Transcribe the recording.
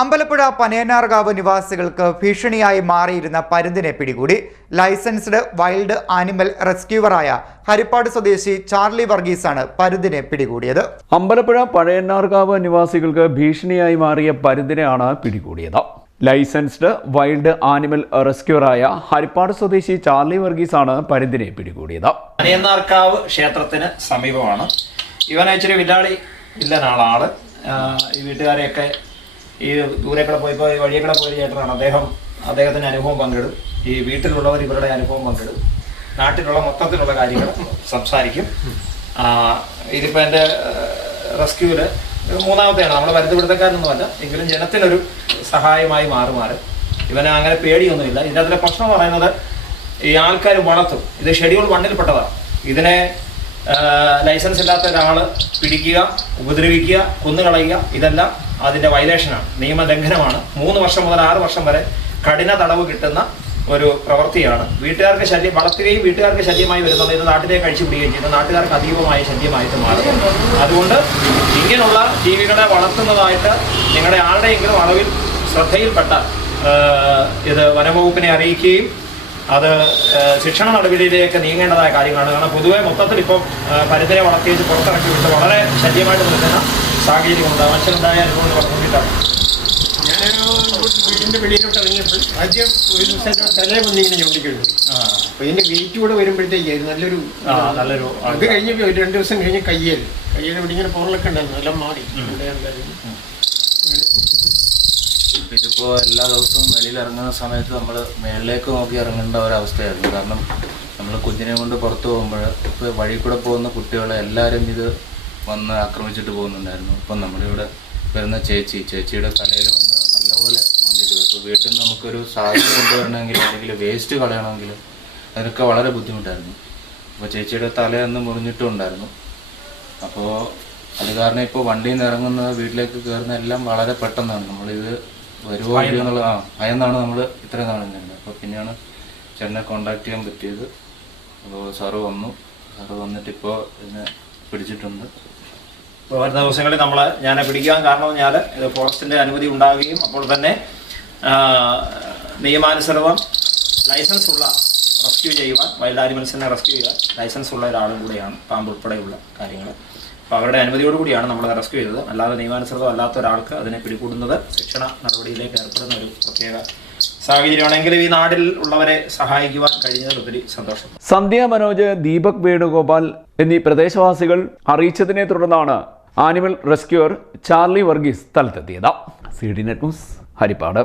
അമ്പലപ്പുഴ പനയനാർകാവ് നിവാസികൾക്ക് ഭീഷണിയായി മാറിയിരുന്ന പരുന്തിനെ പിടികൂടി. ലൈസൻസ്ഡ് വൈൽഡ് ആനിമൽ റെസ്ക്യൂവറായ ഹരിപ്പാട് സ്വദേശി ചാർലി വർഗീസാണ് പരുന്തിനെ പിടികൂടിയത്. അമ്പലപ്പുഴ പഴയനാർകാവ് നിവാസികൾക്ക് ഭീഷണിയായി മാറിയ പരുന്തിനെയാണ് പിടികൂടിയത്. ലൈസൻസ്ഡ് വൈൽഡ് ആനിമൽ റെസ്ക്യൂറായ ഹരിപ്പാട് സ്വദേശി ചാർലി വർഗീസാണ് പരുന്തിനെ പിടികൂടിയത്. പനയനാർക്കാവ് ക്ഷേത്രത്തിന് സമീപമാണ്. ഇവനെ ഇച്ചിരി വില്ലാളി ഇല്ലനാണ് ആൾ ഈ വീട്ടുകാരെയൊക്കെ ഈ ദൂരേക്കൂടെ പോയപ്പോൾ ഈ വഴിയേക്കൂടെ പോയ ചേട്ടനാണ്. അദ്ദേഹം അദ്ദേഹത്തിന്റെ അനുഭവം പങ്കിടും. ഈ വീട്ടിലുള്ളവർ ഇവരുടെ അനുഭവം പങ്കിടും. നാട്ടിലുള്ള മൊത്തത്തിലുള്ള കാര്യങ്ങൾ സംസാരിക്കും. ഇതിപ്പോൾ എന്റെ റെസ്ക്യൂവിൽ മൂന്നാമത്തെയാണ്. നമ്മൾ വരുത്തപ്പെടുത്തക്കാരനൊന്നുമല്ല എങ്കിലും ജനത്തിനൊരു സഹായമായി മാറുമാറ് ഇവന് അങ്ങനെ പേടിയൊന്നുമില്ല. ഇതിന്റെ അതിലെ പ്രശ്നം പറയുന്നത് ഈ ആൾക്കാർ വളർത്തും. ഇത് ഷെഡ്യൂൾ വണ്ണിൽപ്പെട്ടതാണ് ഇതിനെ ലൈസൻസ് ഇല്ലാത്ത ഒരാൾ പിടിക്കുക ഉപദ്രവിക്കുക കൊന്നുകളയുക ഇതെല്ലാം അതിന്റെ വയലേഷനാണ് നിയമലംഘനമാണ്. മൂന്ന് വർഷം മുതൽ ആറ് വർഷം വരെ കഠിന തടവ് കിട്ടുന്ന ഒരു പ്രവൃത്തിയാണ്. വീട്ടുകാർക്ക് ശല്യം വളർത്തുകയും വീട്ടുകാർക്ക് ശല്യമായി വരുന്നത് ഇത് നാട്ടിലേക്ക് അഴിച്ചു വിടുകയും ചെയ്യുന്നത് നാട്ടുകാർക്ക് അതീവമായ ശല്യമായിട്ട് മാറും. അതുകൊണ്ട് ഇങ്ങനെയുള്ള ജീവികളെ വളർത്തുന്നതായിട്ട് നിങ്ങളുടെ ആരുടെയെങ്കിലും അളവിൽ ശ്രദ്ധയിൽപ്പെട്ട ഇത് വനംവകുപ്പിനെ അറിയിക്കുകയും അത് ശിക്ഷണ നടപടിയിലേക്ക് നീങ്ങേണ്ടതായ കാര്യങ്ങളാണ്. കാരണം പൊതുവെ മൊത്തത്തിൽ ഇപ്പം പരിധിയെ വളർത്തിയിട്ട് പുറത്തിറക്കി വിട്ട് വളരെ ശല്യമായിട്ട് നിൽക്കുന്ന സാഹചര്യമുണ്ട്. മനുഷ്യരുണ്ടായ അനുഭവം പറഞ്ഞിട്ടാണ് ഞാൻ വീടിന്റെ വെളിയിലോട്ട് ഇറങ്ങിയപ്പോൾ ആദ്യം ഒരു ദിവസം തലേ വന്ന് ഇങ്ങനെ ചൂണ്ടിക്കഴിഞ്ഞു അപ്പൊ ഇതിന്റെ വെയിറ്റ് കൂടെ വരുമ്പോഴത്തേക്ക് നല്ലൊരു നല്ലൊരു അത് കഴിഞ്ഞ ഒരു രണ്ട് ദിവസം കഴിഞ്ഞ് കയ്യേൽ കയ്യേൽ ഇവിടെ ഇങ്ങനെ പൊറലൊക്കെ ഉണ്ടായിരുന്നു. എല്ലാം മാറി. എന്തായാലും ഇതിപ്പോൾ എല്ലാ ദിവസവും വെളിയിൽ ഇറങ്ങുന്ന സമയത്ത് നമ്മൾ മേളിലേക്ക് നോക്കി ഇറങ്ങേണ്ട ഒരവസ്ഥയായിരുന്നു. കാരണം നമ്മൾ കുഞ്ഞിനെ കൊണ്ട് പുറത്തു പോകുമ്പോൾ ഇപ്പോൾ വഴി കൂടെ പോകുന്ന കുട്ടികളെ എല്ലാവരും ഇത് വന്ന് ആക്രമിച്ചിട്ട് പോകുന്നുണ്ടായിരുന്നു. ഇപ്പം നമ്മളിവിടെ വരുന്ന ചേച്ചി ചേച്ചിയുടെ തലയിൽ വന്ന് നല്ലപോലെ വന്നിട്ട് അപ്പോൾ വീട്ടിൽ നിന്ന് നമുക്കൊരു സാധനം കൊണ്ടുവരണമെങ്കിൽ അല്ലെങ്കിൽ വേസ്റ്റ് കളയണമെങ്കിൽ അതിനൊക്കെ വളരെ ബുദ്ധിമുട്ടായിരുന്നു. അപ്പോൾ ചേച്ചിയുടെ തലയൊന്ന് മുറിഞ്ഞിട്ടും അപ്പോൾ അത് കാരണം ഇപ്പോൾ വണ്ടിയിൽ നിന്ന് ഇറങ്ങുന്ന വീട്ടിലേക്ക് കയറുന്ന എല്ലാം വളരെ പെട്ടെന്നാണ്. നമ്മളിത് വരുമോ എന്നുള്ള ആ ഭയന്നാണ് നമ്മൾ ഇത്രയും കാണുന്നത് അപ്പോൾ പിന്നെയാണ് ചേട്ടനെ കോണ്ടാക്ട് ചെയ്യാൻ പറ്റിയത്. അപ്പോൾ സാറ് വന്നു. സാറ് വന്നിട്ട് ഇപ്പോൾ ഇതിനെ പിടിച്ചിട്ടുണ്ട്. ഇപ്പോൾ വരുന്ന ദിവസങ്ങളിൽ നമ്മൾ ഞാനെ പിടിക്കാൻ കാരണം പറഞ്ഞാൽ ഇത് ഫോറസ്റ്റിന്റെ അനുമതി ഉണ്ടാവുകയും അപ്പോൾ തന്നെ നിയമാനുസൃതം ലൈസൻസ് ഉള്ള റെസ്ക്യൂ ചെയ്യുവാൻ വൈൽഡ് ആനിമൽസിനെ റെസ്ക്യൂ ചെയ്യാൻ ലൈസൻസ് ഉള്ള ഒരാളും കൂടിയാണ് പാമ്പ് ഉൾപ്പെടെയുള്ള കാര്യങ്ങൾ അപ്പോൾ അവരുടെ അനുമതിയോട് കൂടിയാണ് നമ്മൾ റെസ്ക്യൂ ചെയ്തത്. അല്ലാതെ നിയമാനുസൃതം അല്ലാത്ത ഒരാൾക്ക് അതിനെ പിടികൂടുന്നത് ശിക്ഷണ നടപടിയിലേക്ക് ഏർപ്പെടുന്ന ഒരു പ്രത്യേക സാഹചര്യമാണെങ്കിലും ഈ നാട്ടിൽ ഉള്ളവരെ സഹായിക്കുവാൻ കഴിഞ്ഞതിൽ ഒത്തിരി സന്തോഷം. സന്ധ്യ മനോജ് ദീപക് വേണുഗോപാൽ എന്നീ പ്രദേശവാസികൾ അറിയിച്ചതിനെ തുടർന്നാണ് animal rescuer Charlie Varghese സ്ഥലത്തെത്തിയത്. C D net news Harippad.